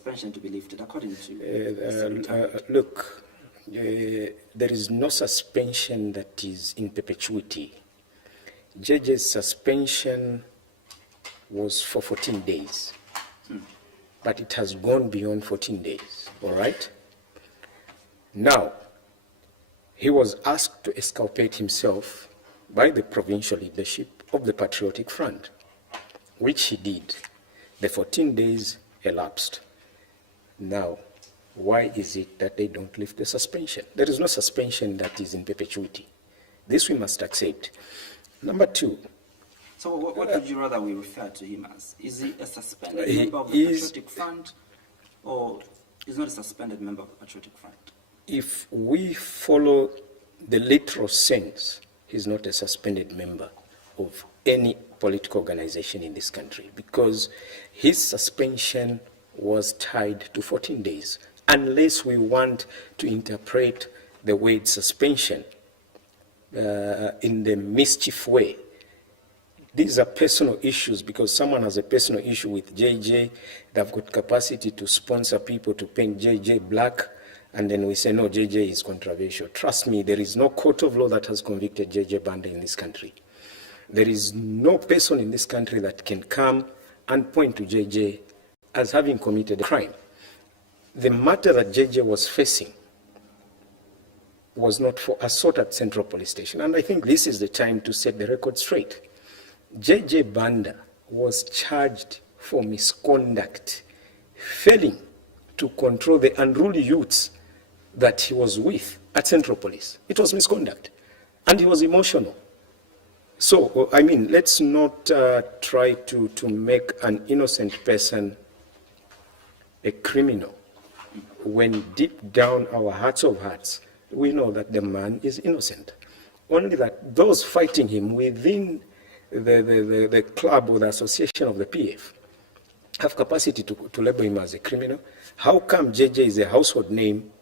suspension to be lifted, according to look, there is no suspension that is in perpetuity. JJ's suspension was for 14 days, but it has gone beyond 14 days, all right? Now, he was asked to exculpate himself by the provincial leadership of the Patriotic Front, which he did. The 14 days elapsed. Now, why is it that they don't lift the suspension? There is no suspension that is in perpetuity. This we must accept. Number two. So what would you rather we refer to him as? Is he a suspended member of the Patriotic Front, or is not a suspended member of the Patriotic Front? If we follow the literal sense, he's not a suspended member of any political organization in this country, because his suspension was tied to 14 days, unless we want to interpret the word suspension in the mischief way. These are personal issues, because someone has a personal issue with JJ. They've got capacity to sponsor people to paint JJ black, and then we say, no, JJ is controversial. Trust me, there is no court of law that has convicted JJ Banda in this country. There is no person in this country that can come and point to JJ as having committed a crime. The matter that JJ was facing was not for assault at Central Police Station, and I think this is the time to set the record straight. JJ Banda was charged for misconduct, failing to control the unruly youths that he was with at Central Police. It was misconduct, and he was emotional. So, I mean, let's not try to make an innocent person a criminal, when deep down our hearts of hearts, we know that the man is innocent. Only that those fighting him within the club or the association of the PF have capacity to label him as a criminal. How come JJ is a household name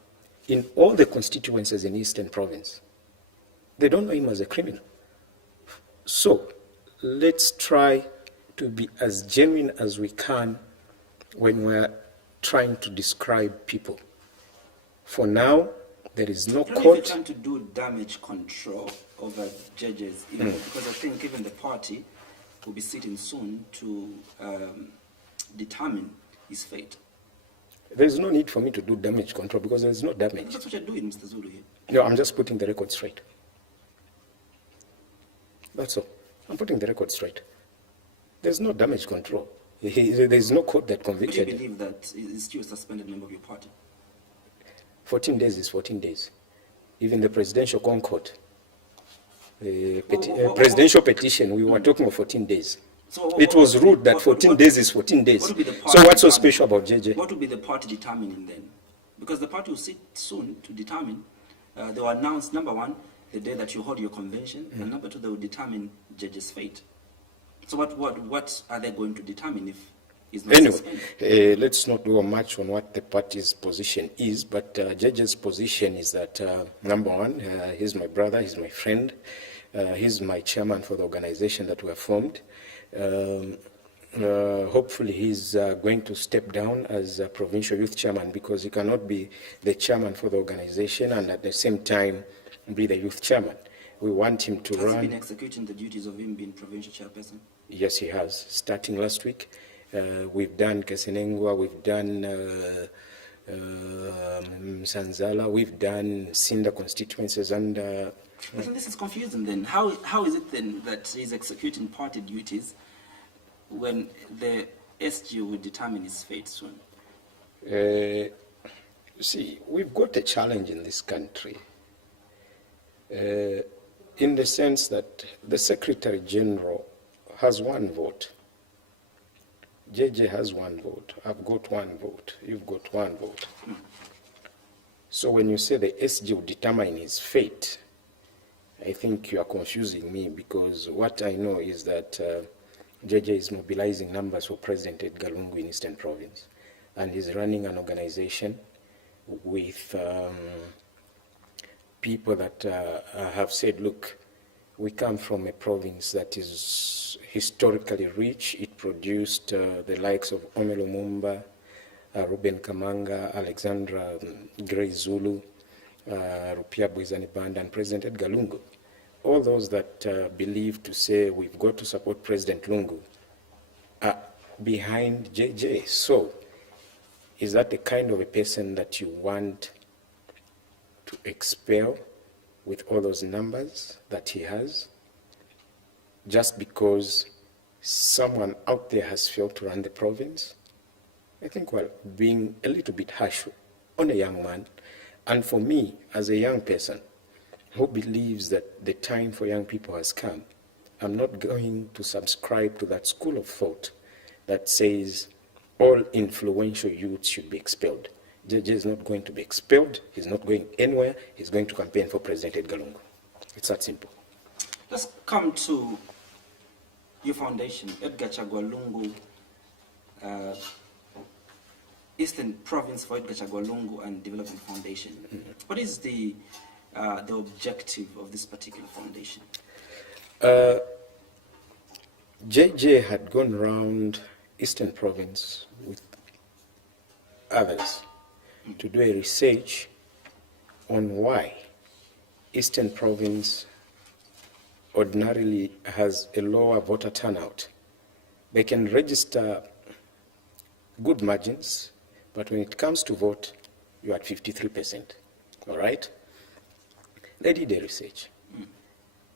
in all the constituencies in Eastern Province? They don't know him as a criminal. So let's try to be as genuine as we can when we're trying to describe people. For now, there is no court. You're trying to do damage control over judges, because I think even the party will be sitting soon to determine his fate. There's no need for me to do damage control, because there's no damage. That's what you're doing, Mr. Zulu here. No, I'm just putting the record straight. That's all. I'm putting the record straight. There's no damage control. There's no court that convicted. But you believe that he's still a suspended member of your party? 14 days is 14 days. Even the presidential concord, presidential petition, we were talking of 14 days. So it was ruled that 14 days is 14 days. So what's so special about JJ? What will be the party determining then? Because the party will sit soon to determine. They will announce, number one, the day that you hold your convention, and number two, they will determine JJ's fate. So what are they going to determine if he's not suspended? Anyway, let's not do much on what the party's position is, but JJ's position is that, number one, he's my brother, he's my friend, he's my chairman for the organization that we have formed. Hopefully he's going to step down as a provincial youth chairman, because he cannot be the chairman for the organization and at the same time be the youth chairman. We want him to run. Has he been executing the duties of him being provincial chairperson? Yes, he has, starting last week. We've done Kesenengwa, we've done Sanzala, we've done Sinda constituencies, and But this is confusing then. How is it then that he's executing party duties when the SG will determine his fate soon? See, we've got a challenge in this country, in the sense that the Secretary General has one vote. JJ has one vote. I've got one vote. You've got one vote. So when you say the SG will determine his fate, I think you are confusing me, because what I know is that JJ is mobilizing numbers for President Edgar Lungu in Eastern Province, and he's running an organization with people that have said, look, we come from a province that is historically rich. It produced the likes of Omelo Mumba, Ruben Kamanga, Alexandra Gray Zulu, Rupia Bwizani Banda, and President Edgar Lungu. All those that believe to say we've got to support President Lungu are behind JJ. So, is that the kind of a person that you want to expel with all those numbers that he has, just because someone out there has failed to run the province? I think we're being a little bit harsh on a young man. And for me, as a young person who believes that the time for young people has come, I'm not going to subscribe to that school of thought that says all influential youths should be expelled. JJ is not going to be expelled. He's not going anywhere. He's going to campaign for President Edgar Lungu. It's that simple. Let's come to your foundation, Edgar Chagwa Lungu, Eastern Province for Edgar Chagwa Lungu and Development Foundation. Mm-hmm. What is the objective of this particular foundation? JJ had gone around Eastern Province with others to do a research on why Eastern Province ordinarily has a lower voter turnout. They can register good margins, but when it comes to vote, you're at 53%. All right? They did a research.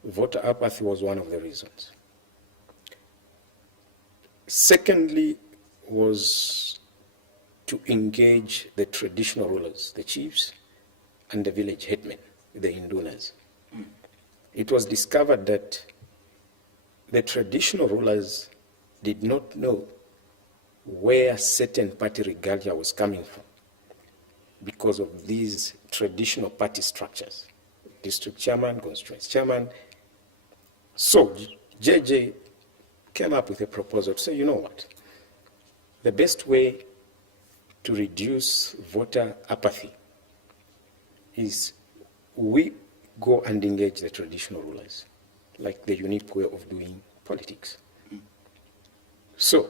Voter apathy was one of the reasons. Secondly, was to engage the traditional rulers, the chiefs, and the village headmen, the Indunas. It was discovered that the traditional rulers did not know where certain party regalia was coming from because of these traditional party structures. District chairman, constituency chairman. So JJ came up with a proposal to say, you know what? The best way to reduce voter apathy is we go and engage the traditional rulers, like the unique way of doing politics. So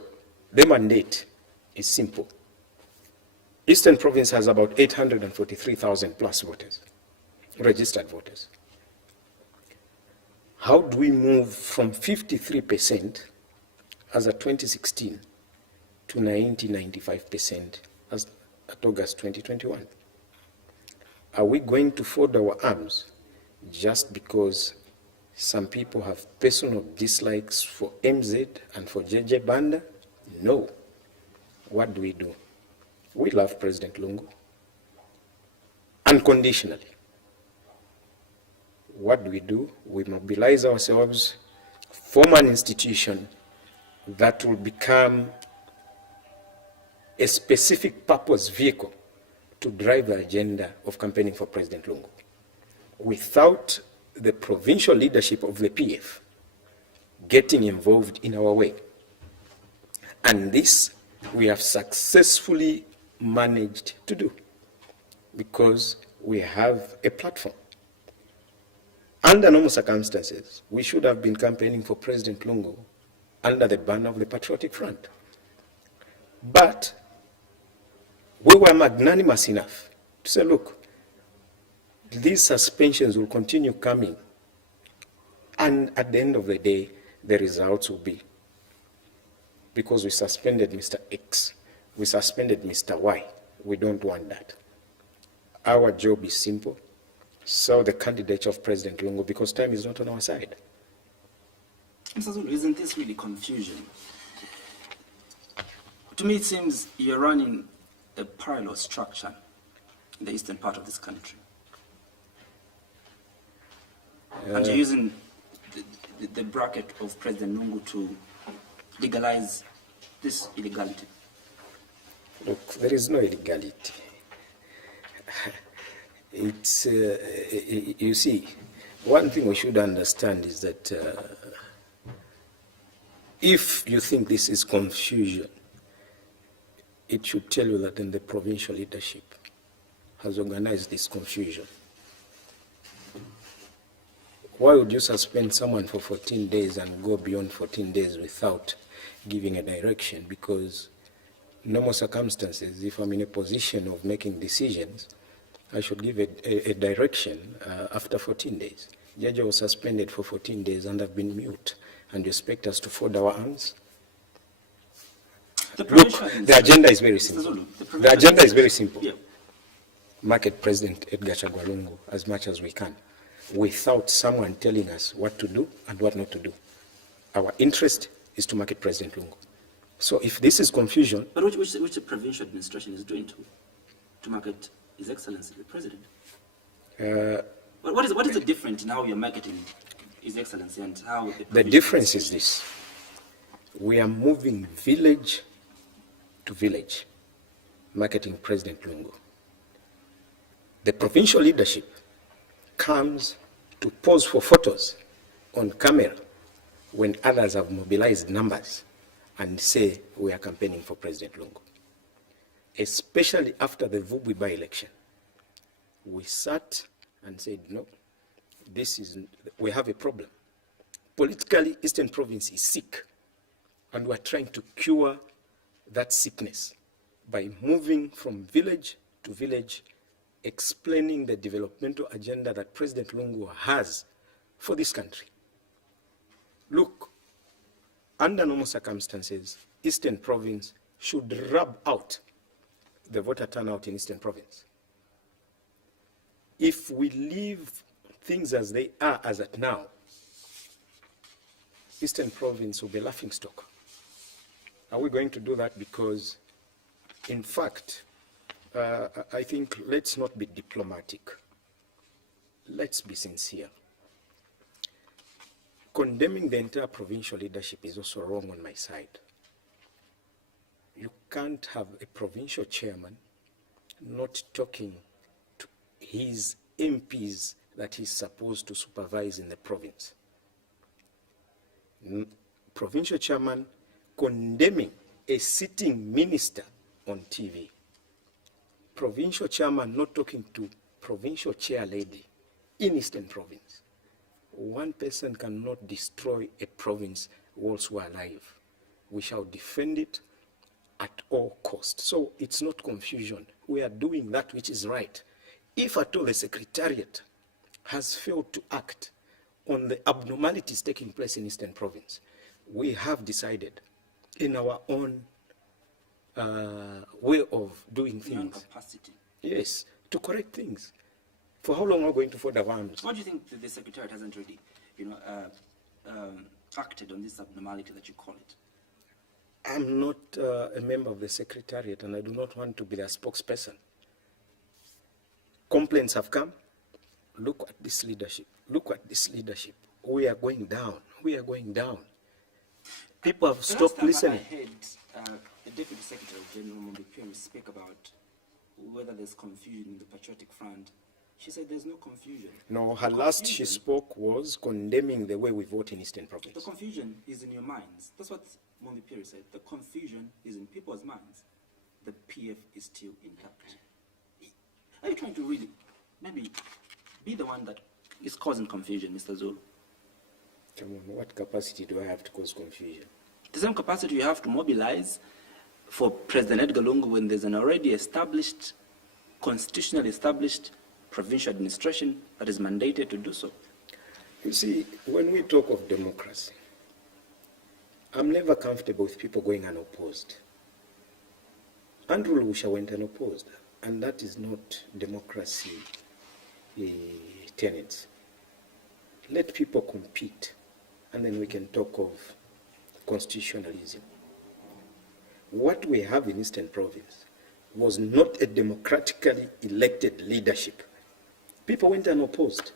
the mandate is simple. Eastern Province has about 843,000 plus voters, registered voters. How do we move from 53% as of 2016 to 95% as at August 2021? Are we going to fold our arms just because some people have personal dislikes for MZ and for JJ Banda? No. What do? We love President Lungu unconditionally. What do? We mobilize ourselves, form an institution that will become a specific purpose vehicle to drive the agenda of campaigning for President Lungu. Without the provincial leadership of the PF getting involved in our way. And this we have successfully managed to do because we have a platform. Under normal circumstances, we should have been campaigning for President Lungu under the banner of the Patriotic Front. But we were magnanimous enough to say, look, these suspensions will continue coming, and at the end of the day, the results will be, because we suspended Mr. X, we suspended Mr. Y. We don't want that. Our job is simple. Sell the candidature of President Lungu because time is not on our side. Mr. Zulu, isn't this really confusion? To me, it seems you're running a parallel structure in the eastern part of this country. And you're using the bracket of President Lungu to legalize this illegality. Look, there is no illegality. It's, you see, one thing we should understand is that if you think this is confusion, it should tell you that then the provincial leadership has organized this confusion. Why would you suspend someone for 14 days and go beyond 14 days without giving a direction? Because normal circumstances, if I'm in a position of making decisions, I should give a direction after 14 days. Jaja was suspended for 14 days and have been mute. And you expect us to fold our arms? Look, the agenda is very simple. The agenda is very simple. Yeah. Market President Edgar Chagwa Lungu as much as we can, without someone telling us what to do and what not to do. Our interest is to market President Lungu. So if this is confusion... But which the provincial administration is doing to market His Excellency, the President? What is the difference in how you're marketing His Excellency and how... The difference is this. We are moving village to village, marketing President Lungu. The provincial leadership comes to pose for photos on camera when others have mobilized numbers and say we are campaigning for President Lungu. Especially after the Vubi by-election, we sat and said, no, we have a problem. Politically, Eastern Province is sick, and we're trying to cure that sickness by moving from village to village, explaining the developmental agenda that President Lungu has for this country. Look, under normal circumstances, Eastern Province should rub out the voter turnout in Eastern Province. If we leave things as they are as at now, Eastern Province will be a laughingstock. Are we going to do that? Because, in fact, I think let's not be diplomatic. Let's be sincere. Condemning the entire provincial leadership is also wrong on my side. You can't have a provincial chairman not talking to his MPs that he's supposed to supervise in the province. Provincial chairman condemning a sitting minister on TV. Provincial chairman not talking to provincial chair lady in Eastern Province. One person cannot destroy a province whilst we're alive. We shall defend it at all costs. So it's not confusion. We are doing that which is right. If at all the Secretariat has failed to act on the abnormalities taking place in Eastern Province, we have decided in our own way of doing things. Capacity. Yes, to correct things. For how long are we going to fold our arms? Why do you think the Secretariat hasn't really, acted on this abnormality that you call it? I'm not a member of the Secretariat, and I do not want to be their spokesperson. Complaints have come. Look at this leadership. Look at this leadership. We are going down. We are going down. People have stopped listening. I heard the Deputy Secretary General Mobilizing speak about whether there's confusion in the Patriotic Front. She said there's no confusion. No, her last she spoke was condemning the way we vote in Eastern Province. The confusion is in your minds. That's what Mobilizing said. The confusion is in people's minds. The PF is still intact. Are you trying to really maybe be the one that is causing confusion, Mr. Zulu? Come on, what capacity do I have to cause confusion? The same capacity you have to mobilize for President Edgar Lungu when there's an already established, constitutionally established provincial administration that is mandated to do so. You see, when we talk of democracy, I'm never comfortable with people going unopposed. Andrew Lusha went unopposed, and that is not democracy tenets. Let people compete, and then we can talk of constitutionalism. What we have in Eastern Province was not a democratically elected leadership. People went unopposed.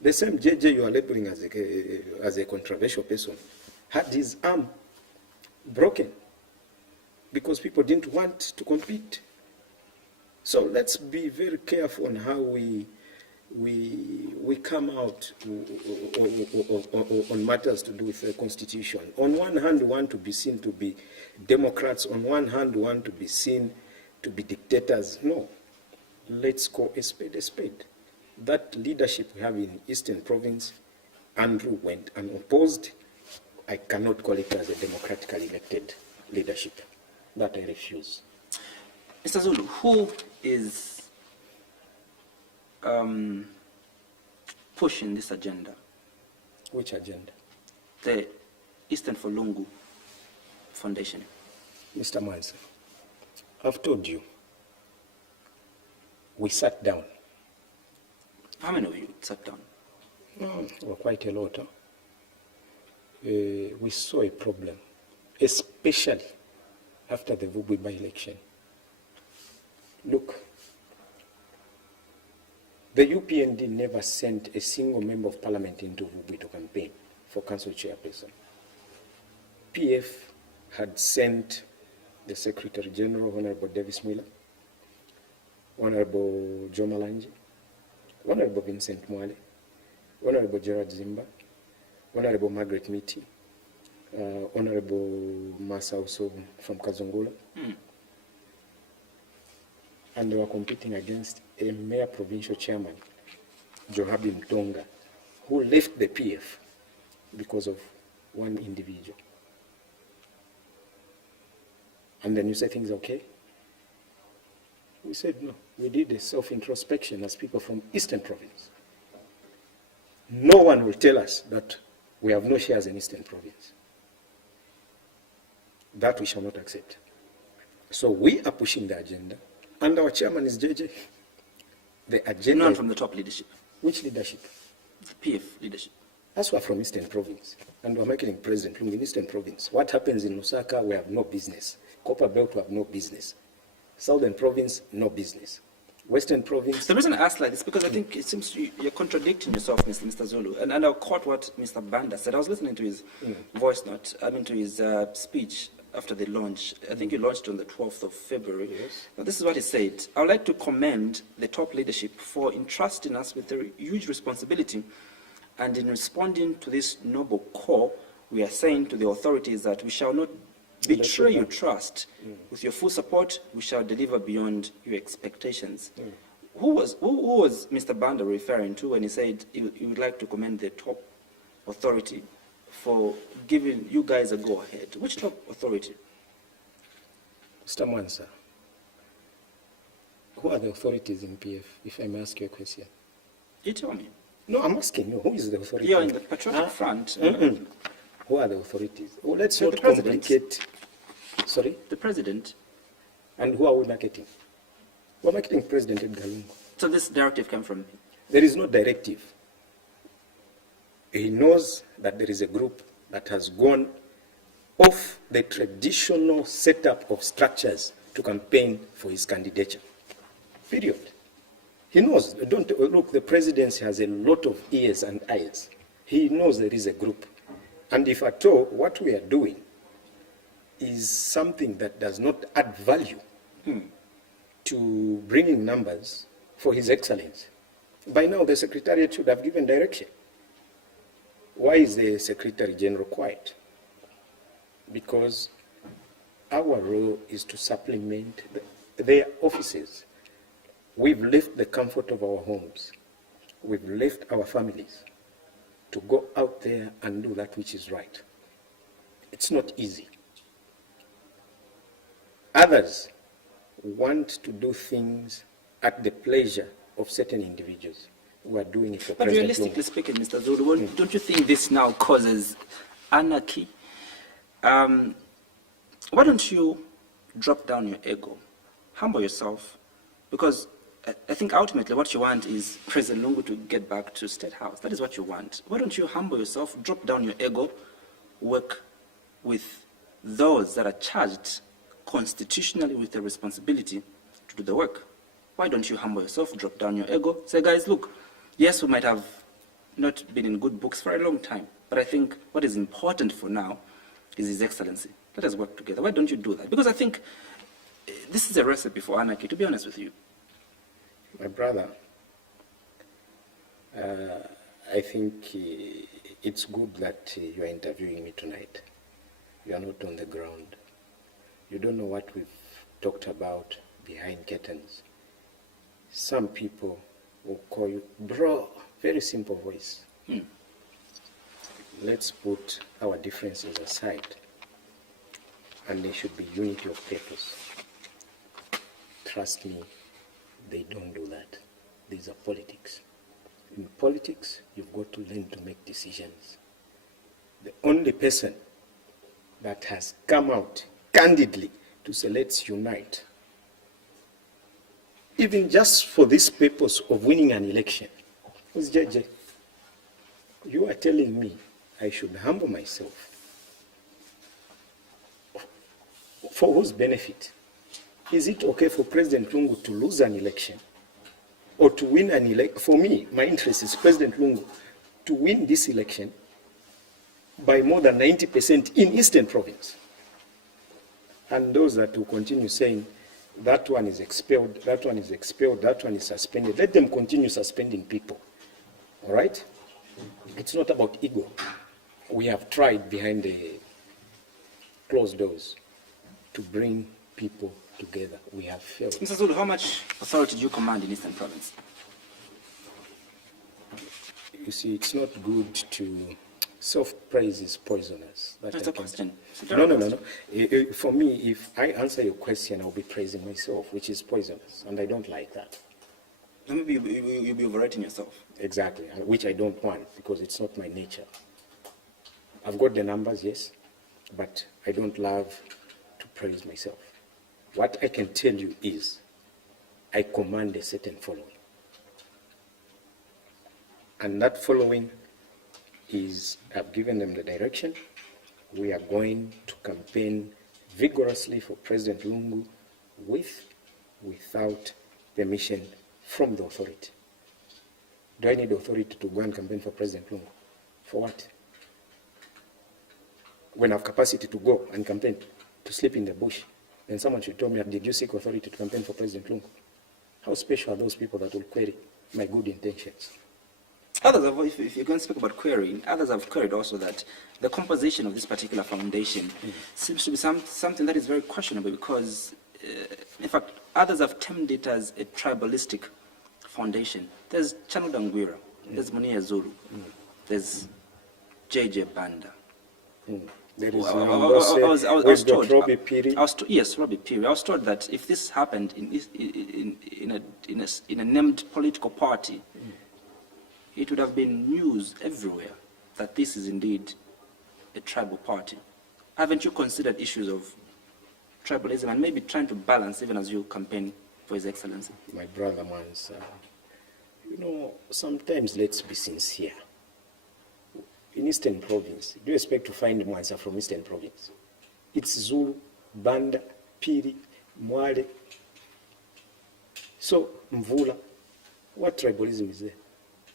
The same JJ you are labeling as a controversial person had his arm broken because people didn't want to compete. So let's be very careful on how we come out on matters to do with the Constitution. On one hand, we want to be seen to be Democrats. On one hand, we want to be seen to be dictators. No. Let's call a spade a spade. That leadership we have in Eastern Province, Andrew went unopposed. I cannot call it as a democratically elected leadership. That I refuse. Mr. Zulu, who is pushing this agenda? Which agenda? The Eastern for Lungu Foundation. Mr. Mansa, I've told you, we sat down. How many of you sat down? Well, quite a lot. Huh? We saw a problem, especially after the Vubu by-election. Look, the UPND never sent a single member of parliament into Vubu to campaign for council chairperson. PF had sent the Secretary General, Honorable Davis Miller, Honorable Joe Malanji, Honorable Vincent Mwale, Honorable Gerard Zimba, Honorable Margaret Miti, Honorable Masa also from Kazungula. And they were competing against a mayor provincial chairman, Johabi Mtonga, who left the PF because of one individual. And then you say things okay? We said no. We did a self-introspection as people from Eastern Province. No one will tell us that we have no shares in Eastern Province. That we shall not accept. So we are pushing the agenda, and our chairman is JJ. The agenda. None from the top leadership. Which leadership? The PF leadership. As we're from Eastern Province, and we're making President Lungu in Eastern Province. What happens in Lusaka, we have no business. Copper Belt, we have no business. Southern Province, no business. Western Province. The reason I ask like this, because I think it seems you're contradicting yourself, Mr. Zulu. And I'll quote what Mr. Banda said. I was listening to his voice note, to his speech after the launch. I think he launched on the 12th of February. Yes. Now, this is what he said. I would like to commend the top leadership for entrusting us with a huge responsibility. And in responding to this noble call, we are saying to the authorities that we shall not betray your trust. With your full support, we shall deliver beyond your expectations. Who was Mr. Banda referring to when he said he would like to commend the top authority for giving you guys a go-ahead? Which top authority? Mr. Mansa, who are the authorities in PF, if I may ask you a question? You tell me. No, I'm asking you, who is the authority? You're in the patriotic front. Who are the authorities? Oh, let's not complicate. Sorry? The president. And who are we marketing? We're marketing President Edgar Lungu. So this directive came from him? There is no directive. He knows that there is a group that has gone off the traditional setup of structures to campaign for his candidature. Period. He knows. Don't look, the presidency has a lot of ears and eyes. He knows there is a group. And if at all, what we are doing is something that does not add value to bringing numbers for His Excellency. By now, the Secretariat should have given direction. Why is the Secretary General quiet? Because our role is to supplement their offices. We've left the comfort of our homes. We've left our families to go out there and do that which is right. It's not easy. Others want to do things at the pleasure of certain individuals who are doing it for But President realistically Lungu. speaking, Mr. Zulu, don't you think this now causes anarchy? Why don't you drop down your ego, humble yourself? Because I think ultimately what you want is President Lungu to get back to State House. That is what you want. Why don't you humble yourself, drop down your ego, work with those that are charged constitutionally with the responsibility to do the work? Why don't you humble yourself, drop down your ego, say, guys, look, yes, we might have not been in good books for a long time, but I think what is important for now is His Excellency. Let us work together. Why don't you do that? Because I think this is a recipe for anarchy, to be honest with you. My brother, I think it's good that you are interviewing me tonight. You are not on the ground. You don't know what we've talked about behind curtains. Some people will call you, bro, very simple voice. Let's put our differences aside and there should be unity of purpose. Trust me, they don't do that. These are politics. In politics, you've got to learn to make decisions. The only person that has come out candidly to say, let's unite, even just for this purpose of winning an election, was JJ. You are telling me I should humble myself. For whose benefit? Is it okay for President Lungu to lose an election or to win an election? For me, my interest is President Lungu to win this election by more than 90% in Eastern Province. And those that will continue saying that one is expelled, that one is expelled, that one is suspended, let them continue suspending people. All right? It's not about ego. We have tried behind the closed doors to bring people together. We have failed. Mr. Zulu, how much authority do you command in Eastern Province? You see, it's not good to self-praise is poisonous. That's a question. No. For me, if I answer your question, I'll be praising myself, which is poisonous, and I don't like that. Maybe you'll be overrating yourself. Exactly, which I don't want, because it's not my nature. I've got the numbers, yes, but I don't love to praise myself. What I can tell you is, I command a certain following. And that following is, I've given them the direction. We are going to campaign vigorously for President Lungu without permission from the authority. Do I need authority to go and campaign for President Lungu? For what? When I have capacity to go and campaign, to sleep in the bush, then someone should tell me, did you seek authority to campaign for President Lungu? How special are those people that will query my good intentions? Others have, if you're going to speak about querying, others have queried also that the composition of this particular foundation seems to be something that is very questionable because, in fact, others have termed it as a tribalistic foundation. There's Chano Dangwira, there's Munir Zulu, there's JJ Banda. There is Robbie Piri. Yes, Robbie Piri. I was told that if this happened in a named political party, it would have been news everywhere that this is indeed a tribal party. Haven't you considered issues of tribalism and maybe trying to balance even as you campaign for His Excellency? My brother Mansa, sometimes let's be sincere. In Eastern Province, do you expect to find Mansa from Eastern Province? It's Zulu, Banda, Piri, Mwale. So, Mvula, what tribalism is there?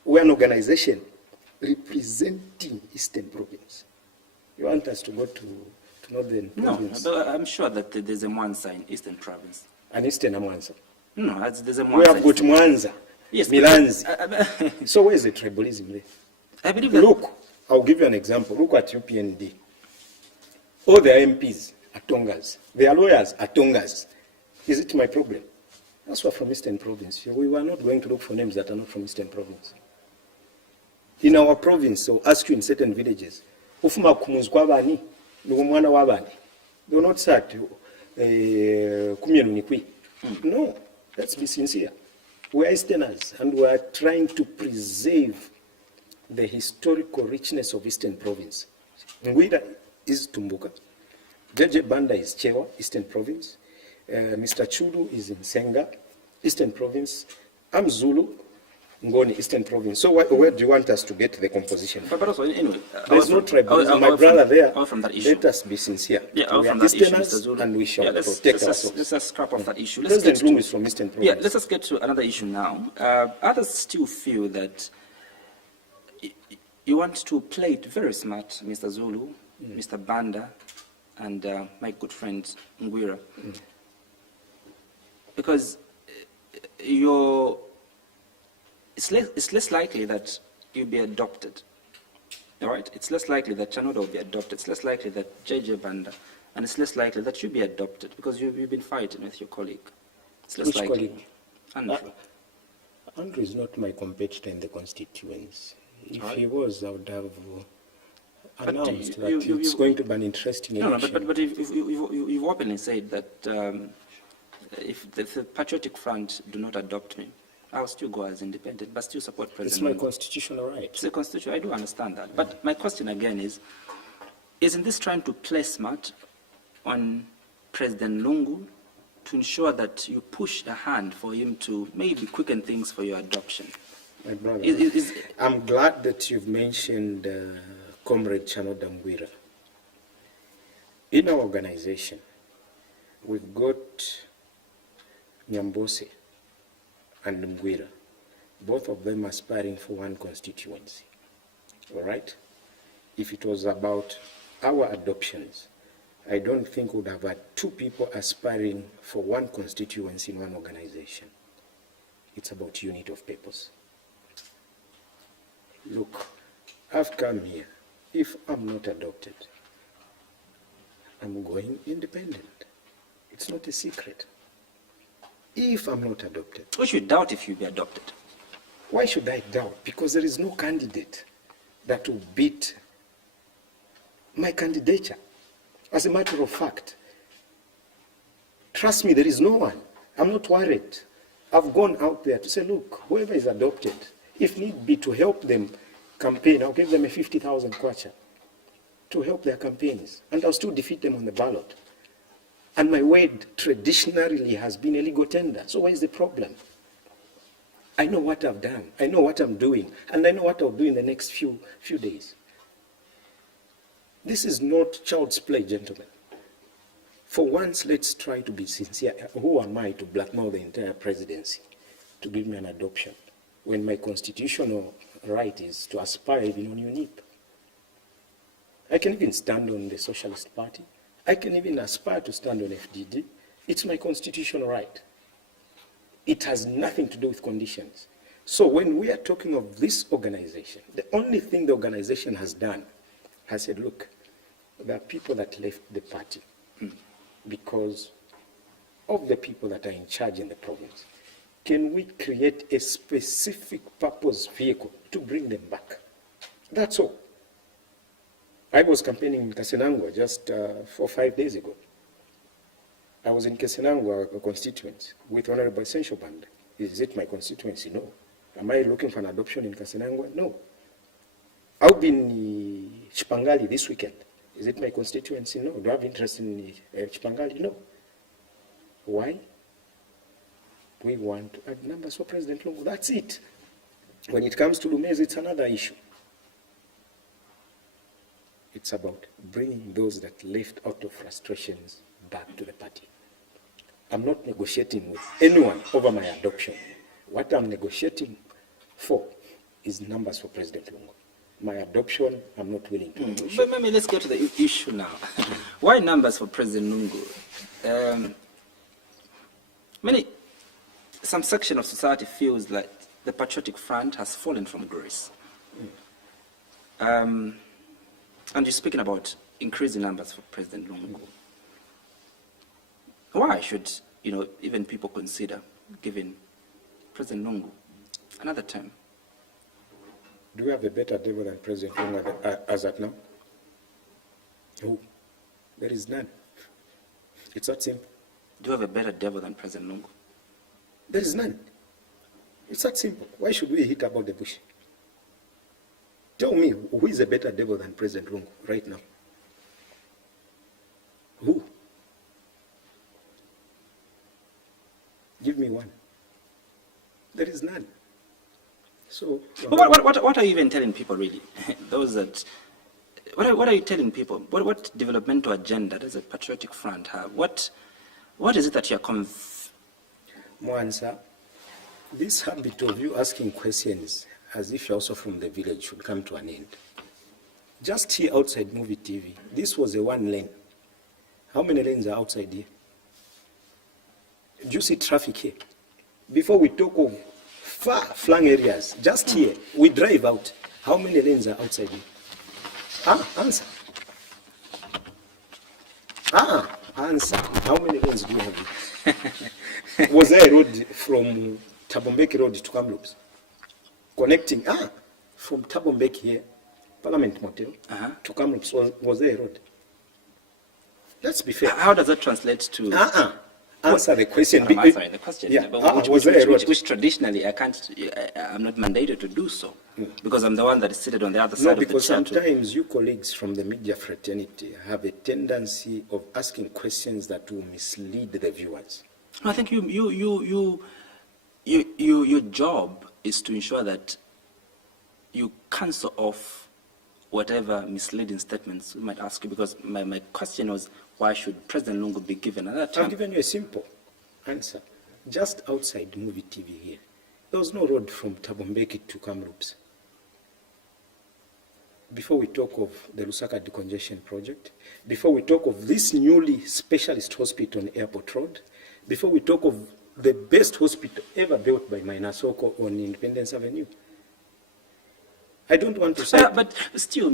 We're an organization representing Eastern Province. You want us to go to Northern Province? No, but I'm sure that there's a Mwanza in Eastern Province. An Eastern Mwanza? No, there's a Mwanza. We have got Mwanza, yes, Milanzi. So where's the tribalism there? I believe that. Look, I'll give you an example. Look at UPND. All their MPs are Tongas. Their lawyers are Tongas. Is it my problem? That's why from Eastern Province. We were not going to look for names that are not from Eastern Province. In our province, they'll ask you in certain villages, Ufuma kumuz kwa bani, mwana wa bani. They will not say, kumyenu ni kwi. No, let's be sincere. We are Easterners, and we are trying to preserve the historical richness of Eastern Province. Ngwira is Tumbuka. JJ Banda is Chewa, Eastern Province. Mr. Chulu is in Senga, Eastern Province. I'm Zulu, Ngoni, Eastern Province. So where do you want us to get the composition? But also, anyway, there's no tribalism. My brother there, let us be sincere. Yeah, we are from Easterners, that issue, and we shall protect ourselves. Let's just scrap off that issue. President Lungu is from Eastern Province. Yeah, let's just get to another issue now. Others still feel that you want to play it very smart, Mr. Zulu, Mr. Banda, and my good friend Ngwira. Because it's less likely that you'll be adopted. All right? It's less likely that Chanoda will be adopted. It's less likely that JJ Banda, and it's less likely that you'll be adopted because you've been fighting with your colleague. It's less Which likely. colleague? Andrew. Andrew is not my competitor in the constituents. If he was, I would have announced that it's going to be an interesting election. But you've openly said that if the Patriotic Front do not adopt me, I'll still go as independent, but still support President It's my constitutional right. It's a constitution. I do understand that. But my question again is, isn't this trying to play smart on President Lungu to ensure that you push a hand for him to maybe quicken things for your adoption? My brother, I'm glad that you've mentioned Comrade Chano Damwira. In our organization, we've got Nyambose and Mgwira, both of them aspiring for one constituency. All right? If it was about our adoptions, I don't think we would have had two people aspiring for one constituency in one organization. It's about unity of purpose. Look, I've come here. If I'm not adopted, I'm going independent. It's not a secret. If I'm not adopted. We should doubt if you'll be adopted. Why should I doubt? Because there is no candidate that will beat my candidature. As a matter of fact, trust me, there is no one. I'm not worried. I've gone out there to say, look, whoever is adopted, if need be to help them campaign, I'll give them a 50,000 kwacha to help their campaigns, and I'll still defeat them on the ballot. And my word traditionally has been a legal tender. So what is the problem? I know what I've done. I know what I'm doing. And I know what I'll do in the next few days. This is not child's play, gentlemen. For once, let's try to be sincere. Who am I to blackmail the entire presidency to give me an adoption when my constitutional right is to aspire even on UNIP? I can even stand on the Socialist Party. I can even aspire to stand on FDD. It's my constitutional right. It has nothing to do with conditions. So when we are talking of this organization, the only thing the organization has done has said, look, there are people that left the party because of the people that are in charge in the province. Can we create a specific purpose vehicle to bring them back? That's all. I was campaigning in Kasenangwa just 4 or 5 days ago. I was in Kasenangwa, a constituency, with Honorable Essential Band. Is it my constituency? No. Am I looking for an adoption in Kasenangwa? No. I'll be in Chipangali this weekend. Is it my constituency? No. Do I have interest in Chipangali? No. Why? We want to add numbers for President Lungu. That's it. When it comes to Lumezi, it's another issue. It's about bringing those that left out of frustrations back to the party. I'm not negotiating with anyone over my adoption. What I'm negotiating for is numbers for President Lungu. My adoption, I'm not willing to negotiate. But maybe let's get to the issue now. Why numbers for President Lungu? Some section of society feels like the Patriotic Front has fallen from grace. And you're speaking about increasing numbers for President Lungu. Why should, even people consider giving President Lungu another term? Do we have a better devil than President Lungu as at now? No. There is none. It's that simple. Do you have a better devil than President Lungu? There is none. It's that simple. Why should we hit about the bush? Tell me, who is a better devil than President Lungu right now? Who? Give me one. There is none. So, what are you even telling people, really? Those that, what are you telling people? What developmental agenda does the Patriotic Front have? What is it that you're Mwanza, this habit of you asking questions as if you're also from the village should come to an end. Just here outside Movie TV, this was a 1 lane. How many lanes are outside here? Do you see traffic here? Before we talk of far-flung areas, just here, we drive out. How many lanes are outside here? Answer. Answer. How many lanes do you have here? Was there a road from Tabombeki Road to Kamloops? Connecting, from Tabombeki here, Parliament Motel to Kamloops, was there a road? Let's be fair. How does that translate to? Answer the question. I'm answering the question. Yeah. But which traditionally I'm not mandated to do so, because I'm the one that is seated on the other side of the chair. Because sometimes you colleagues from the media fraternity have a tendency of asking questions that will mislead the viewers. I think your job is to ensure that you cancel off whatever misleading statements we might ask you, because my question was, why should President Lungu be given another term? I've given you a simple answer. Just outside Movie TV here, there was no road from Tabombeki to Kamloops. Before we talk of the Lusaka decongestion project, before we talk of this newly specialist hospital on Airport Road, before we talk of the best hospital ever built by Mainasoko on Independence Avenue. I don't want to say... but still,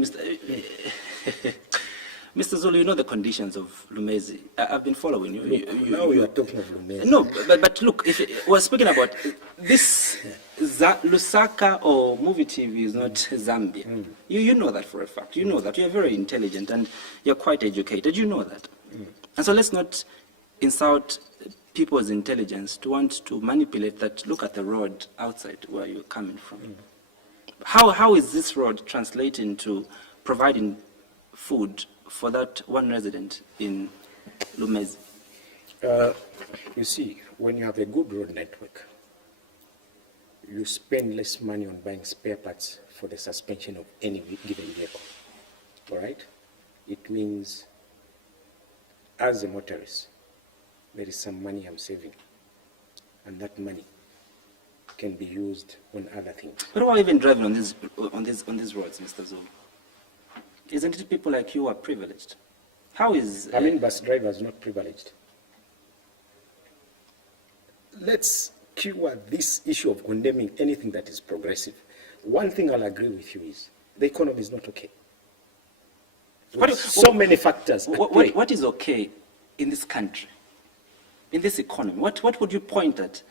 Mr. Zulu, you know the conditions of Lumezi. I've been following you. Now you are talking of Lumezi. No, but look, if we're speaking about this, Lusaka or Movie TV is not Zambia. You know that for a fact. You know that. You're very intelligent and you're quite educated. You know that. And so let's not insult people's intelligence to want to manipulate that. Look at the road outside where you're coming from. How is this road translating to providing food for that one resident in Lumezi? You see, when you have a good road network, you spend less money on buying spare parts for the suspension of any given vehicle. All right? It means, as a motorist, there is some money I'm saving, and that money can be used on other things. But why even driving on these roads, Mr. Zulu? Isn't it people like you are privileged? How is... I mean, bus drivers not privileged. Let's cure this issue of condemning anything that is progressive. One thing I'll agree with you is the economy is not okay. So many factors. What is okay in this country, in this economy? What would you point at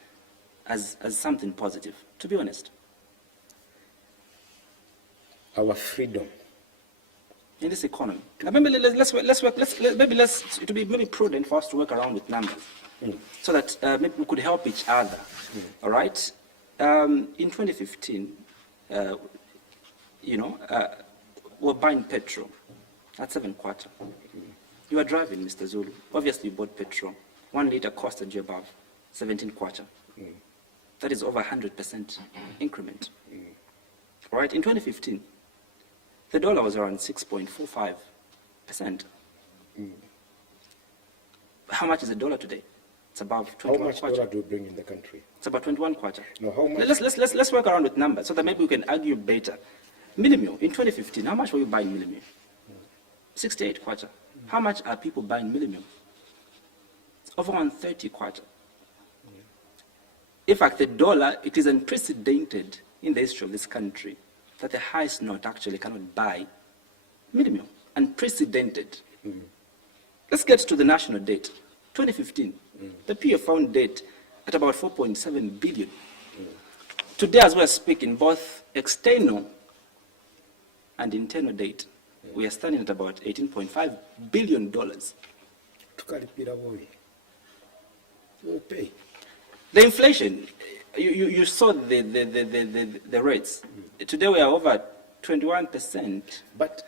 as something positive, to be honest? Our freedom. In this economy. Maybe it would be very prudent for us to work around with numbers, so that maybe we could help each other. All right? In 2015, we're buying petrol at 7 kwacha. You are driving, Mr. Zulu. Obviously, you bought petrol. 1 liter costed you above 17 kwacha. That is over 100% increment. All right? In 2015, the dollar was around 6.45%. How much is the dollar today? It's above 21 How much kwacha. dollar do you bring in the country? It's about 21 kwacha. No, how much? Let's work around with numbers so that maybe we can argue better. Millimil, in 2015, how much were you buying millimil? 68 kwacha. How much are people buying millimil? It's over 130 kwacha. In fact, the dollar, it is unprecedented in the history of this country that the highest note actually cannot buy millimil. Unprecedented. Let's get to the national debt. 2015, the PF found debt at about 4.7 billion. Today, as we're speaking, both external and internal debt, we are standing at about $18.5 billion. We'll pay. The inflation, you saw the rates. Today we are over 21%. But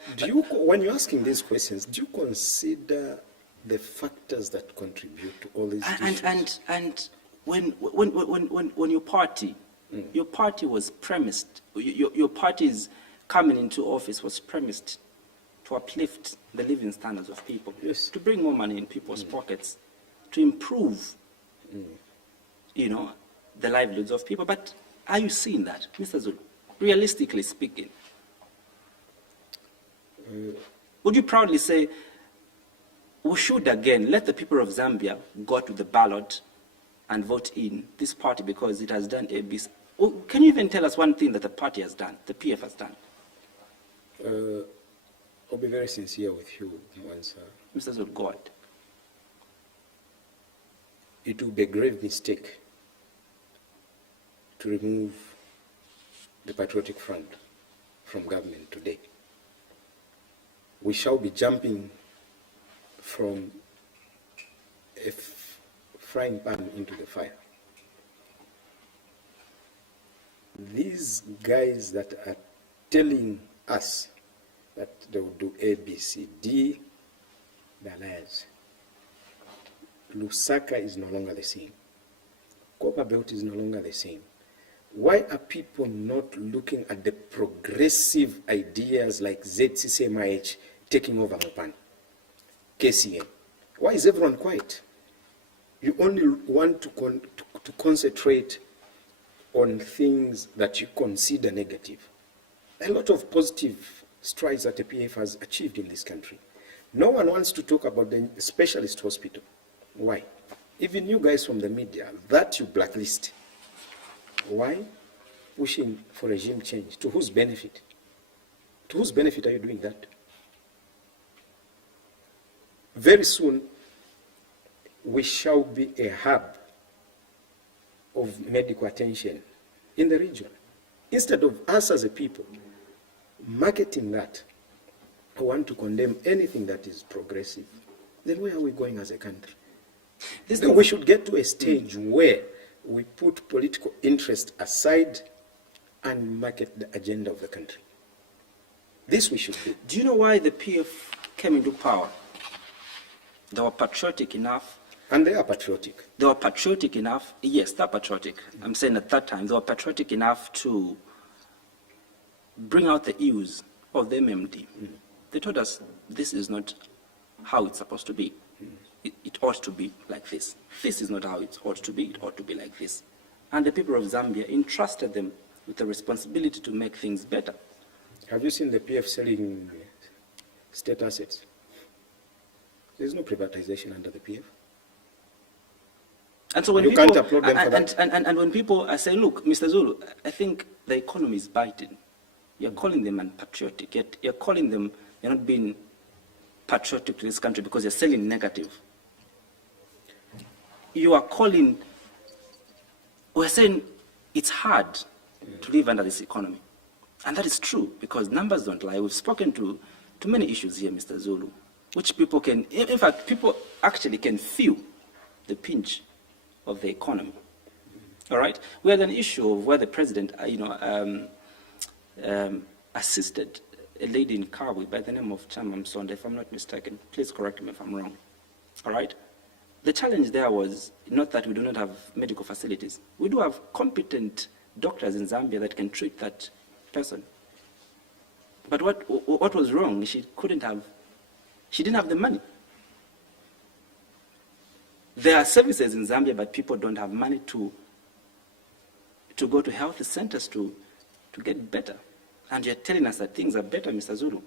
when you're asking these questions, do you consider the factors that contribute to all these issues? And when your party was premised, your party's coming into office was premised to uplift the living standards of people, yes, to bring more money in people's pockets, to improve, the livelihoods of people. But are you seeing that, Mr. Zulu? Realistically speaking, would you proudly say, we should again let the people of Zambia go to the ballot and vote in this party because it has done ABC? Can you even tell us one thing that the party has done, the PF has done? I'll be very sincere with you once. Mr. Zulu, go ahead. It will be a grave mistake to remove the Patriotic Front from government today. we shall be jumping from a frying pan into the fire. These guys that are telling us that they will do A, B, C, D, they're liars. Lusaka is no longer the same. Copper Belt is no longer the same. Why are people not looking at the progressive ideas like ZCCMIH taking over Mopan, KCM? Why is everyone quiet? You only want to concentrate on things that you consider negative. A lot of positive strides that the PF has achieved in this country. No one wants to talk about the specialist hospital. Why? Even you guys from the media, that you blacklist. Why? Pushing for regime change. To whose benefit? To whose benefit are you doing that? Very soon, we shall be a hub of medical attention in the region. Instead of us as a people marketing that, I want to condemn anything that is progressive, then where are we going as a country? We should get to a stage where we put political interest aside and market the agenda of the country. This we should do. Do you know why the PF came into power? They were patriotic enough. And they are patriotic. They were patriotic enough. Yes, they're patriotic. I'm saying at that time, they were patriotic enough to bring out the ills of the MMD. They told us this is not how it's supposed to be. It ought to be like this. This is not how it ought to be. It ought to be like this. And the people of Zambia entrusted them with the responsibility to make things better. Have you seen the PF selling state assets? There's no privatization under the PF. And so when You people, can't applaud them for that. And when people are saying, look, Mr. Zulu, I think the economy is biting. You're calling them unpatriotic. Yet you're calling them, you're not being patriotic to this country because you're selling negative. You are calling, we're saying it's hard to live under this economy. And that is true because numbers don't lie. We've spoken to many issues here, Mr. Zulu, which people can, in fact, people actually can feel the pinch of the economy. All right? We had an issue of where the president, assisted a lady in Kabwe by the name of Chama Msonda, if I'm not mistaken. Please correct me if I'm wrong. All right? The challenge there was not that we do not have medical facilities. We do have competent doctors in Zambia that can treat that person. But what was wrong? She didn't have the money. There are services in Zambia, but people don't have money to go to health centers to get better. And you're telling us that things are better, Mr. Zulu.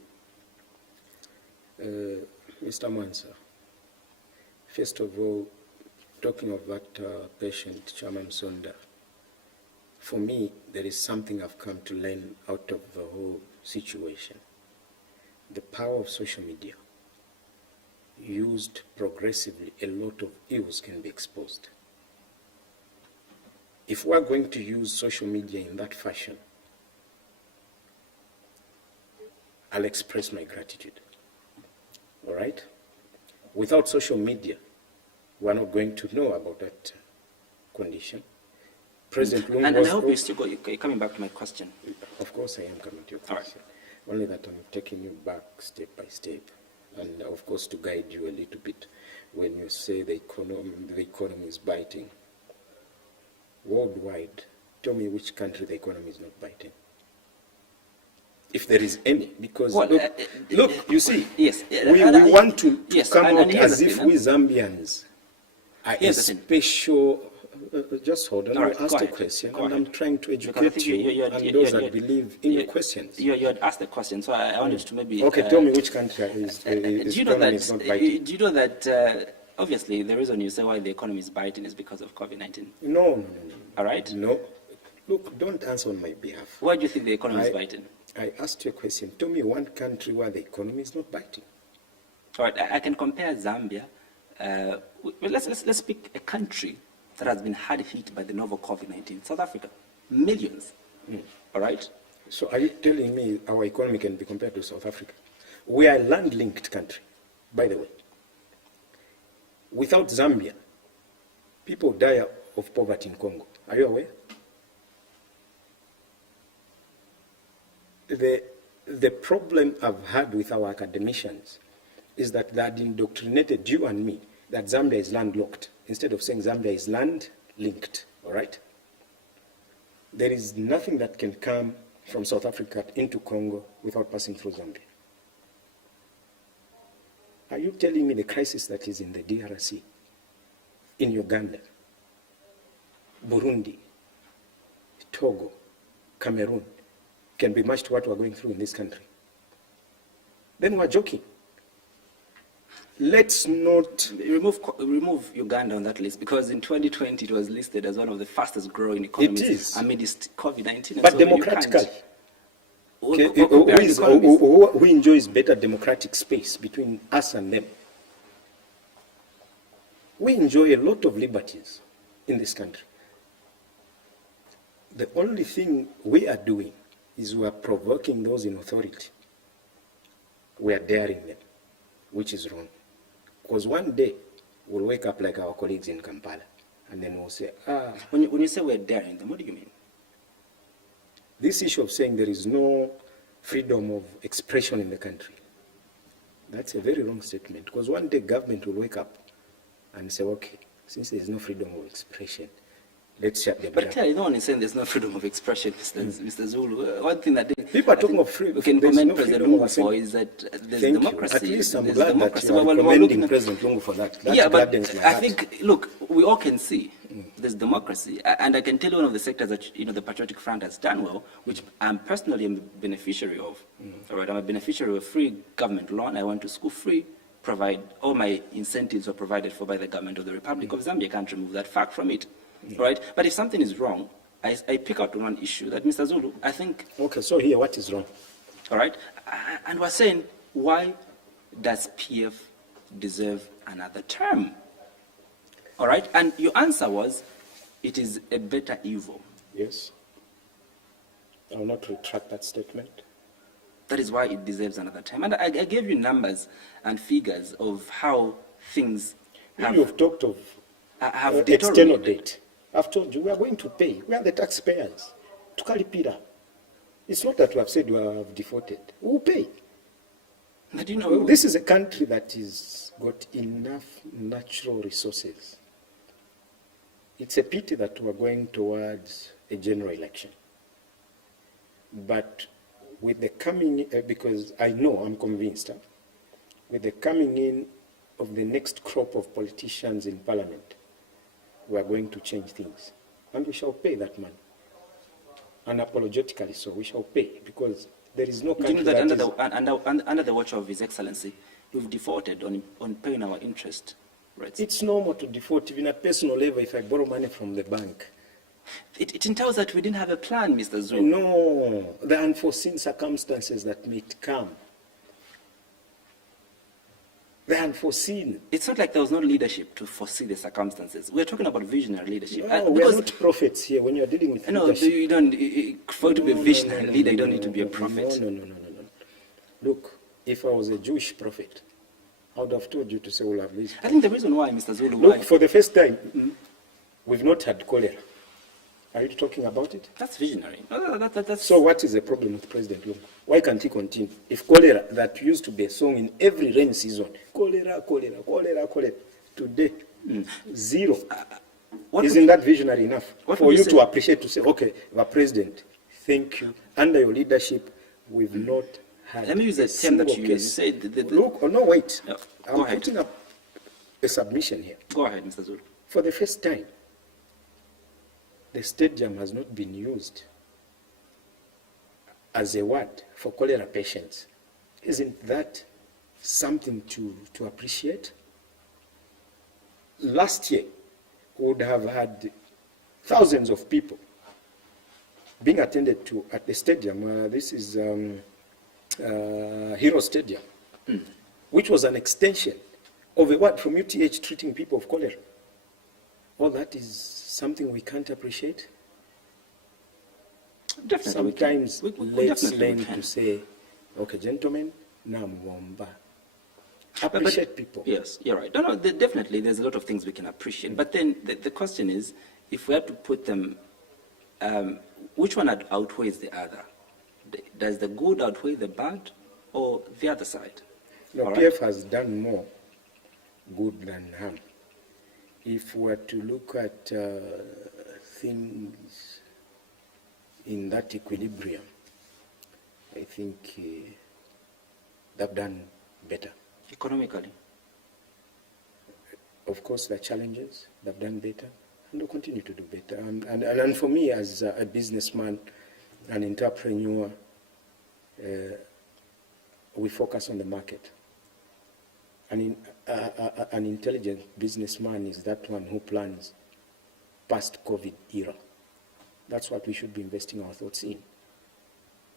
Mr. Mansa, first of all, talking of that patient, Chama Msonda, for me, there is something I've come to learn out of the whole situation. The power of social media. Used progressively, a lot of ills can be exposed. If we're going to use social media in that fashion, I'll express my gratitude. All right? Without social media, we're not going to know about that condition. President LUNGU and I hope you're coming back to my question. Of course I am coming to your question. Right. Only that I'm taking you back step by step. And of course to guide you a little bit when you say the economy is biting. Worldwide, tell me which country the economy is not biting. If there is any, because well, look, you see, yes, we want to yes, come out as if thing, we Zambians are a special. Just hold on, right, I asked a question, and I'm trying to educate you and those that believe in your questions. You had asked the question, so I wanted to maybe... Okay, tell me which country is economy is not biting. Do you know that, obviously, the reason you say why the economy is biting is because of COVID-19? No. All right? No. Look, don't answer on my behalf. Why do you think the economy is biting? I asked you a question. Tell me one country where the economy is not biting. All right, I can compare Zambia. Let's pick a country that has been hard hit by the novel COVID-19. South Africa, millions. All right? So are you telling me our economy can be compared to South Africa? We are a land-linked country, by the way. Without Zambia, people die of poverty in Congo. Are you aware? The problem I've had with our academicians is that they had indoctrinated you and me that Zambia is landlocked, instead of saying Zambia is land-linked, all right? There is nothing that can come from South Africa into Congo without passing through Zambia. Are you telling me the crisis that is in the DRC, in Uganda, Burundi, Togo, Cameroon, can be matched to what we're going through in this country? Then we're joking. Let's not remove Uganda on that list, because in 2020 it was listed as one of the fastest growing economies amidst COVID-19. But so democratically, who enjoys better democratic space between us and them? We enjoy a lot of liberties in this country. The only thing we are doing is we are provoking those in authority. We are daring them, which is wrong. Because one day, we'll wake up like our colleagues in Kampala, and then we'll say, When you say we're daring them, what do you mean? This issue of saying there is no freedom of expression in the country, that's a very wrong statement. Because one day, government will wake up and say, okay, since there is no freedom of expression, let's shut them down. But clearly, no one is saying there's no freedom of expression, Mr. Zulu. One thing that people are talking of freedom. We can commend President Lungu for is that there's democracy. At least I'm there's glad democracy. that you are commending President Lungu for that. Yeah, but I think, look, we all can see there's democracy, and I can tell you one of the sectors that the Patriotic Front has done well, which I'm personally a beneficiary of. All right, I'm a beneficiary of free government loan. I went to school free. Provide all my incentives are provided for by the government of the Republic of Zambia. Can't remove that fact from it. Right? But if something is wrong, I pick out one issue that Mr. Zulu, I think... Okay, so here, what is wrong? All right? And we're saying, why does PF deserve another term? All right? And your answer was, it is a better evil. Yes. I will not retract that statement. That is why it deserves another term. And I gave you numbers and figures of how things have... You've talked of external debt. I've told you, we are going to pay. We are the taxpayers. To Kalipira. It's not that we have said we have defaulted. We will pay. But you know, this is a country that has got enough natural resources. It's a pity that we're going towards a general election. But with the coming, because I know, I'm convinced, with the coming in of the next crop of politicians in parliament, we are going to change things. And we shall pay that money. Unapologetically so, we shall pay, because there is no country that under the watch of His Excellency, we've defaulted on paying our interest rates. It's normal to default, even at personal level, if I borrow money from the bank. It entails that we didn't have a plan, Mr. Zulu. No, the unforeseen circumstances that may come. The unforeseen. It's not like there was no leadership to foresee the circumstances. We're talking about visionary leadership. No, we are not prophets here when you're dealing with leadership. You don't, for you to be a visionary leader, you don't need to be a prophet. No. Look, if I was a Jewish prophet, I would have told you to say all of this. I think the reason why, Mr. Zulu, look, for the first time, we've not had cholera. Are you talking about it? That's visionary. That's... So what is the problem with President Lungu? Why can't he continue? If cholera, that used to be a song in every rain season, cholera, today, zero. Isn't that visionary enough for you to appreciate, to say, okay, our president, thank you. Under your leadership, we've not had. Let me use the term that you said. Look, no, wait. No, I'm putting up a submission here. Go ahead, Mr. Zulu. For the first time, the stadium has not been used as a ward for cholera patients. Isn't that something to appreciate? Last year, we would have had thousands of people being attended to at the stadium. This is Hero Stadium, which was an extension of a ward from UTH treating people of cholera. All that is something we can't appreciate. Definitely. Sometimes let's learn to say, okay, gentlemen, namwomba. Appreciate people. Yes, you're right. No, definitely, there's a lot of things we can appreciate. But then the question is, if we had to put them, which one outweighs the other? Does the good outweigh the bad, or the other side? No, PF has done more good than harm. If we were to look at things in that equilibrium, I think they've done better. Economically? Of course, there are challenges. They've done better, and they'll continue to do better. And for me, as a businessman, an entrepreneur, we focus on the market. An intelligent businessman is that one who plans past COVID era. That's what we should be investing our thoughts in,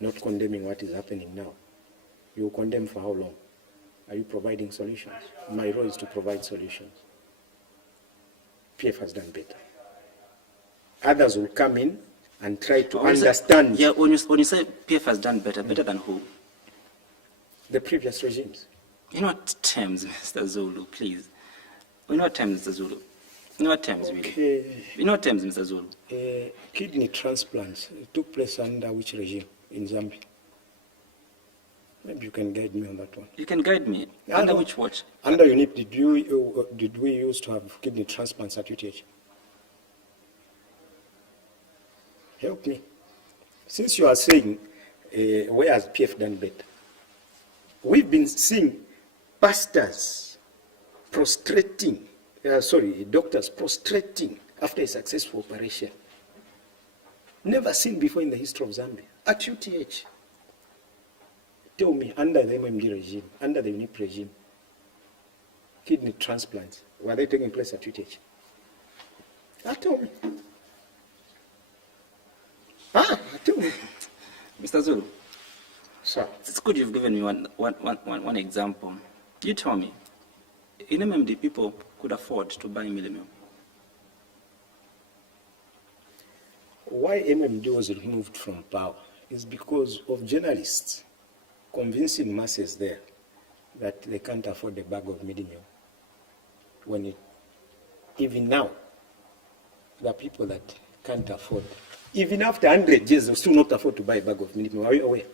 not condemning what is happening now. You condemn for how long? Are you providing solutions? My role is to provide solutions. PF has done better. Others will come in and try to understand. Yeah, when you say PF has done better, better than who? The previous regimes. In what terms, Mr. Zulu, please? In what terms, Mr. Zulu? In what terms, really? In what terms, Mr. Zulu? Kidney transplants took place under which regime in Zambia? Maybe you can guide me on that one. You can guide me. Under which watch? Under UNIP, did we used to have kidney transplants at UTH? Help me. Since you are saying, where has PF done better? We've been seeing pastors prostrating, doctors prostrating after a successful operation. Never seen before in the history of Zambia. At UTH. Tell me, under the MMD regime, under the UNIP regime, kidney transplants, were they taking place at UTH? Tell me. Tell me. Mr. Zulu, Sir. It's good you've given me one example. You tell me, in MMD, people could afford to buy Millennium. Why MMD was removed from power is because of journalists convincing masses there that they can't afford a bag of Millennium. Even now, there are people that can't afford. Even after 100 years, they'll still not afford to buy a bag of Millennium. Are you aware?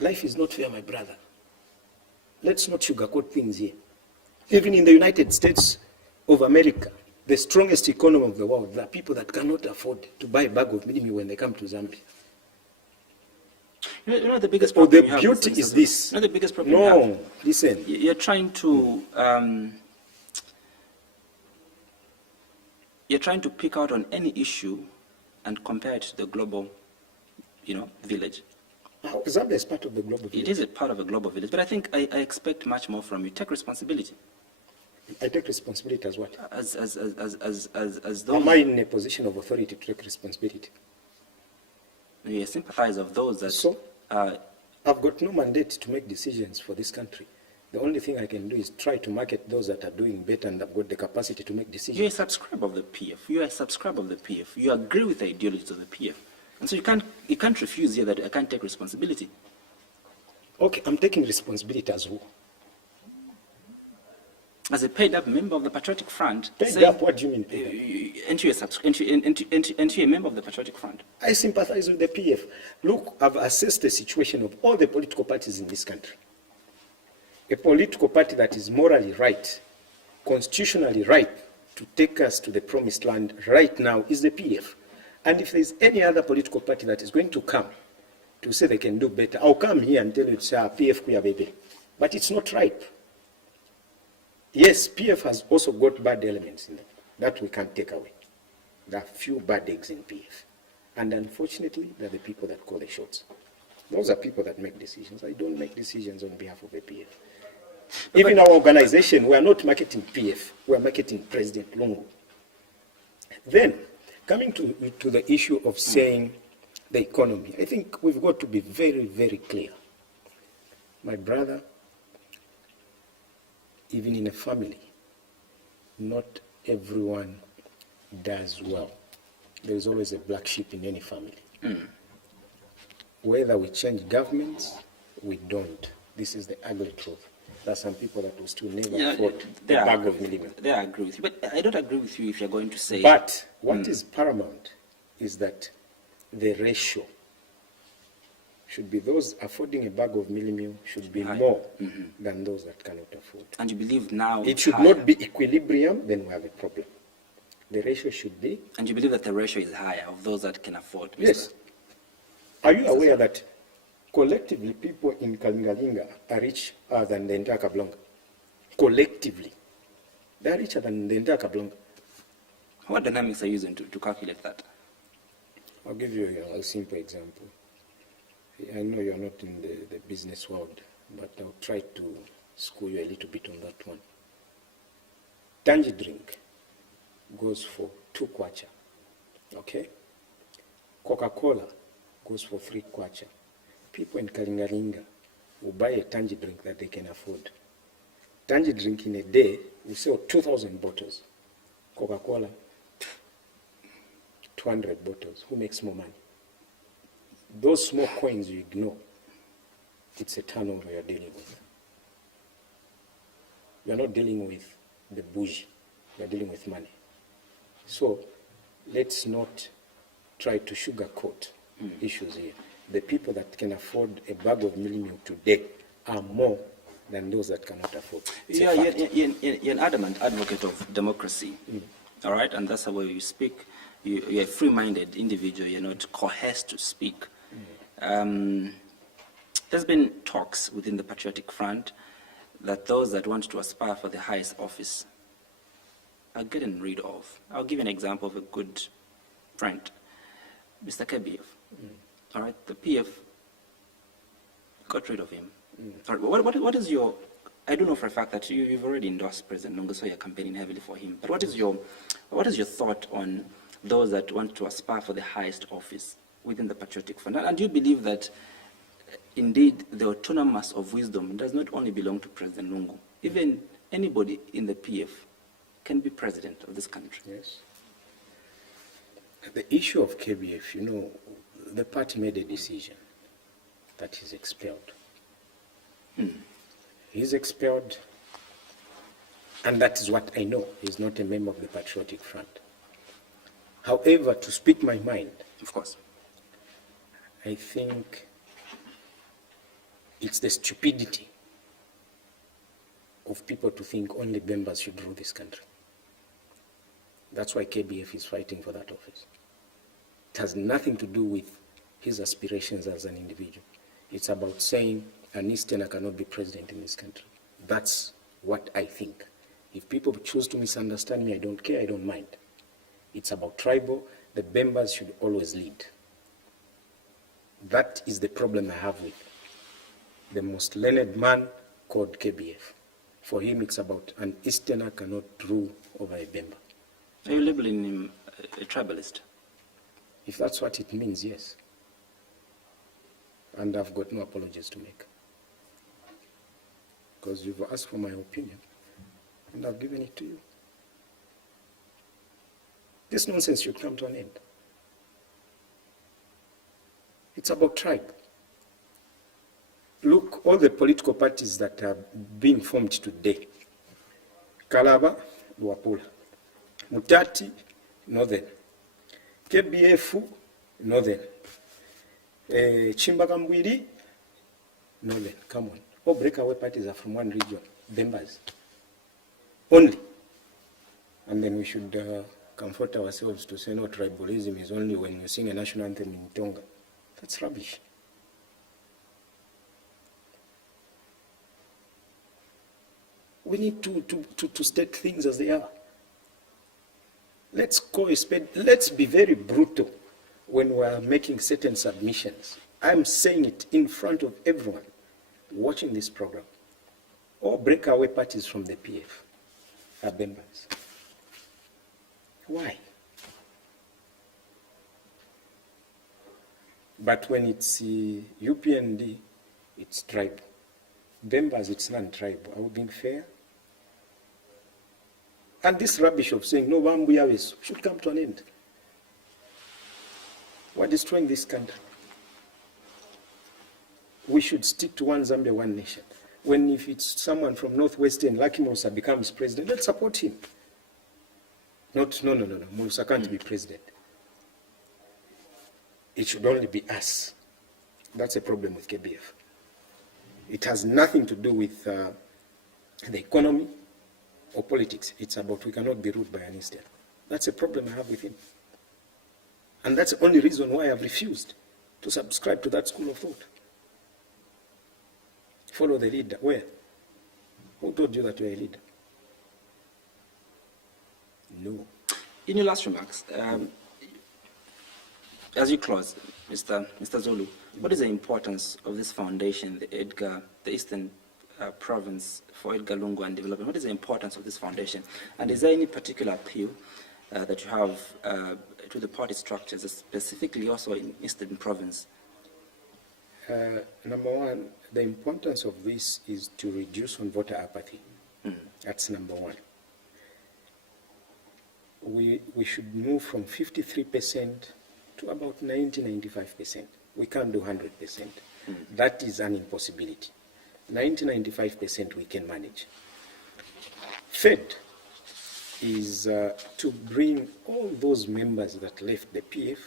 Life is not fair, my brother. Let's not sugarcoat things here. Even in the United States of America, the strongest economy of the world, there are people that cannot afford to buy a bag of Millennium when they come to Zambia. You know the biggest problem the beauty is this. You know the biggest problem you have? No, listen. You're trying to pick out on any issue and compare it to the global, village. Zambia is part of the global village. It is a part of a global village, but I think I expect much more from you. Take responsibility. I take responsibility as what? As those. Am I in a position of authority to take responsibility? You sympathize of those that. So, I've got no mandate to make decisions for this country. The only thing I can do is try to market those that are doing better and have got the capacity to make decisions. You're a subscriber of the PF. You are a subscriber of the PF. You agree with the ideologies of the PF. And so you can't refuse here that I can't take responsibility. Okay, I'm taking responsibility as who? As a paid-up member of the Patriotic Front. Paid up? What do you mean paid up? And you're a member of the Patriotic Front. I sympathize with the PF. Look, I've assessed the situation of all the political parties in this country. A political party that is morally right, constitutionally right, to take us to the promised land right now is the PF. And if there's any other political party that is going to come to say they can do better, I'll come here and tell you, sir, PF kuya baby. But it's not right. Yes, PF has also got bad elements in it. That we can't take away. There are few bad eggs in PF. And unfortunately, they're the people that call the shots. Those are people that make decisions. I don't make decisions on behalf of the PF. Even our organization, we are not marketing PF. We are marketing President LUNGU. Then, coming to the issue of saying the economy, I think we've got to be very, very clear. My brother, even in a family, not everyone does well. There is always a black sheep in any family. Whether we change governments, we don't. This is the ugly truth. There are some people that will still never Yeah, afford the bag of millennium. There I agree with you. But I don't agree with you if you're going to say... But what is paramount is that the ratio should be those affording a bag of millennium should be more than those that cannot afford. And you believe now It should not be equilibrium, then we have a problem. The ratio should be... And you believe that the ratio is higher of those that can afford? Mr. Yes. Are you aware that collectively people in Kalingalinga are richer than the entire Kablonga? Collectively. They are richer than the entire Kablonga. What dynamics are you using to calculate that? I'll give you a simple example. I know you're not in the business world, but I'll try to school you a little bit on that one. Tangy drink goes for 2 kwacha, okay? Coca-Cola goes for 3 kwacha. People in Kalingalinga will buy a tangy drink that they can afford. Tangy drink in a day will sell 2,000 bottles. Coca-Cola, 200 bottles. Who makes more money? Those small coins you ignore. It's a turnover you're dealing with. You're not dealing with the bougie. You're dealing with money. So let's not try to sugarcoat issues here. The people that can afford a bag of millennium today are more than those that cannot afford. Yeah, you're an adamant advocate of democracy, all right? And that's the way you speak. You're a free-minded individual. You're not coerced to speak. There's been talks within the Patriotic Front that those that want to aspire for the highest office are getting rid of. I'll give you an example of a good friend, Mr. KBF. All right, the PF got rid of him. All right, what is your... I don't know for a fact that you've already endorsed President Lungu, so you're campaigning heavily for him. But what is your thought on those that want to aspire for the highest office within the Patriotic Front? And do you believe that indeed the autonomous of wisdom does not only belong to President Lungu? Even anybody in the PF can be president of this country. Yes. The issue of KBF, you know, the party made a decision that he's expelled. He's expelled, and that is what I know. He's not a member of the Patriotic Front. However, to speak my mind, Of course. I think it's the stupidity of people to think only members should rule this country. That's why KBF is fighting for that office. It has nothing to do with his aspirations as an individual. It's about saying an Easterner cannot be president in this country. That's what I think. If people choose to misunderstand me, I don't care, I don't mind. It's about tribal. The members should always lead. That is the problem I have with the most learned man called KBF. For him, it's about an Easterner cannot rule over a Bemba. Are you labeling him a tribalist? If that's what it means, yes. And I've got no apologies to make. Because you've asked for my opinion, and I've given it to you. This nonsense should come to an end. It's about tribe. Look, all the political parties that are being formed today. Kalaba, Luapula. Mutati, Northern. KBF, Northern. Chimbagambwiri, Northern. Come on. All breakaway parties are from one region. Bembas. Only. And then we should comfort ourselves to say no, tribalism is only when you sing a national anthem in Tonga. That's rubbish. We need to state things as they are. Let's call a spade. Let's be very brutal when we're making certain submissions. I'm saying it in front of everyone watching this program. All breakaway parties from the PF are members. Why? But when it's UPND, it's tribal. Members, it's non-tribal. Are we being fair? And this rubbish of saying, no, Wambuyawis should come to an end. We're destroying this country. we should stick to one Zambia, one nation. When if it's someone from Northwestern, like Musa becomes president, let's support him. Not, no, Musa can't be president. It should only be us. That's a problem with KBF. It has nothing to do with the economy or politics. It's about we cannot be ruled by an Eastern. That's a problem I have with him. And that's the only reason why I've refused to subscribe to that school of thought. Follow the leader. Where? Who told you that you're a leader? No. In your last remarks, as you close, Mr. Zulu, what is the importance of this foundation, the Eastern Province for Edgar Lungu and Development? What is the importance of this foundation? And is there any particular appeal that you have to the party structures, specifically also in Eastern Province? Number one, the importance of this is to reduce on voter apathy. That's number one. We should move from 53% to about 90-95%. We can't do 100%. That is an impossibility. 90-95% we can manage. Third is to bring all those members that left the PF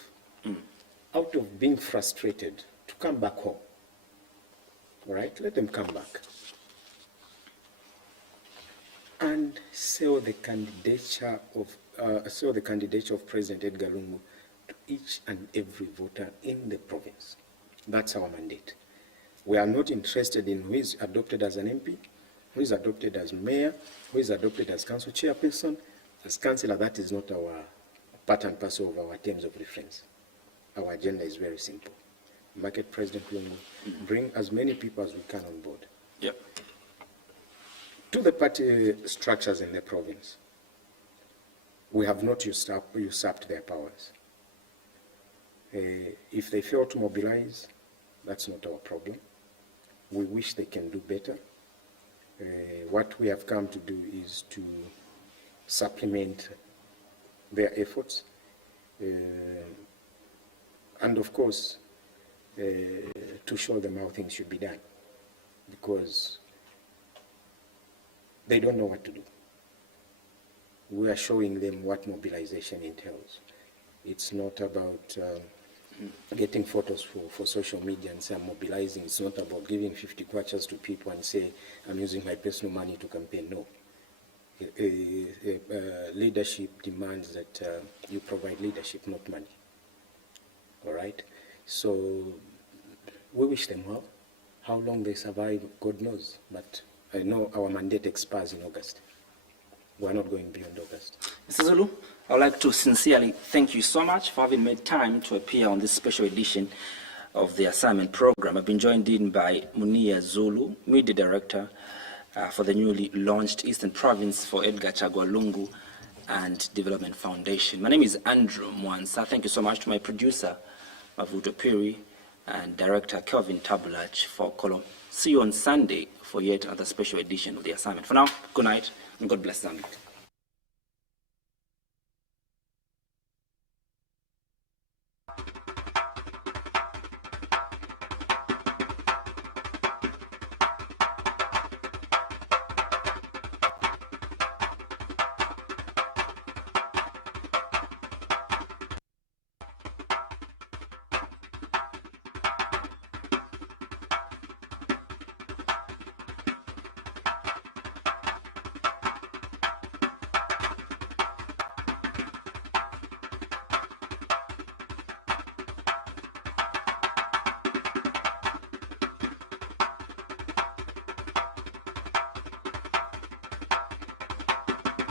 out of being frustrated to come back home. All right, let them come back. And sell the candidature of President Edgar Lungu to each and every voter in the province. That's our mandate. We are not interested in who is adopted as an MP, who is adopted as mayor, who is adopted as council chairperson. As councillor, that is not our part and parcel of our terms of reference. Our agenda is very simple. Market President Lungu, bring as many people as we can on board. Yep. To the party structures in the province, we have not usurped their powers. If they fail to mobilize, that's not our problem. We wish they can do better. What we have come to do is to supplement their efforts. And of course, to show them how things should be done. Because they don't know what to do. We are showing them what mobilization entails. It's not about getting photos for social media and say I'm mobilizing. It's not about giving 50 kwachas to people and say I'm using my personal money to campaign. No. Leadership demands that you provide leadership, not money. All right? So we wish them well. How long they survive, God knows. But I know our mandate expires in August. We're not going beyond August. Mr. Zulu, I would like to sincerely thank you so much for having made time to appear on this special edition of the assignment program. I've been joined in by Munir Zulu, Media Director for the newly launched Eastern Province for Edgar Lungu and Development Foundation. My name is Andrew Mwansa. Thank you so much to my producer, Mavuto Piri, and Director Kelvin Tabulach for Column. See you on Sunday for yet another special edition of the assignment. For now, good night and God bless Zambia.